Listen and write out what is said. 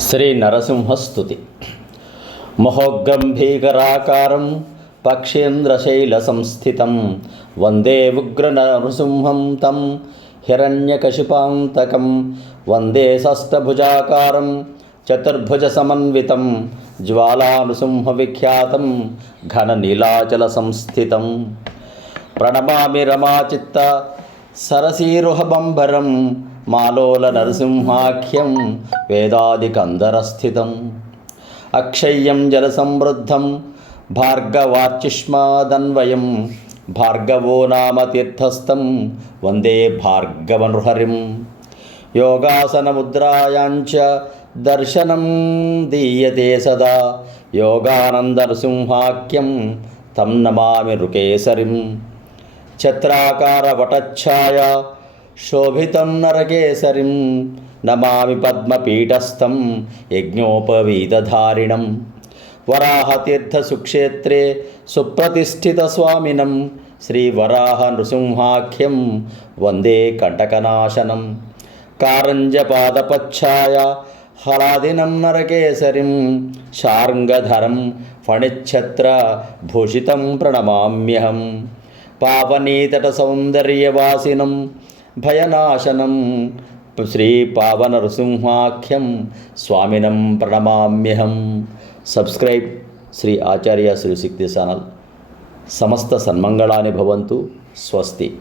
శ్రీ నరసింహస్తుతి. మహోగ్రంభీకరాకారం పక్షేంద్రశైల సంస్థితం వందే ఉగ్ర నరసింహం తం హిరణ్యకశిపాంతకం వందే షష్టభుజాకారం చతుర్భుజ సమన్వితం జ్వాలానృసింహ విఖ్యాతం ఘన నీలాచల సంస్థితం. ప్రణమామి రమాచిత్త సరసీరుహబంబరం మాలోల నరసింహాఖ్యం వేదాదికందరస్థితం. అక్షయ్యం జలసమృద్ధం భార్గవార్చిష్మాదన్వయం భార్గవో నామ తీర్థస్థం వందే భార్గవనృహరిం. యోగాసనముద్రాయాంచ దర్శనం దీయతే సదా యోగానందనృసింహాఖ్యం తం నమామి రుకేసరిం. ఛత్రాకారవటఛాయ శోభితం నరకేసరిం నమామి పద్మపీఠస్థం యజ్ఞోపవీతధారిణం. వరాహతీర్థసుక్షేత్రే సుప్రతిష్ఠితస్వామినం శ్రీవరాహ నృసింహాఖ్యం వందే కంటకనాశనం. కారంజపాదపఛాయ హలాదినం నరకేసరిం శార్ంగధరం ఫణిచ్ఛత్ర భూషితం ప్రణమామ్యహం. పావనీతట సౌందర్యవాసినం భయనాశనం శ్రీ పావన నృసింహాఖ్యం స్వామినం ప్రణమామ్యహం. సబ్స్క్రైబ్ శ్రీ ఆచార్య శ్రీ శక్తి ఛానల్. సమస్త సన్మంగళాని భవంతు. స్వస్తి.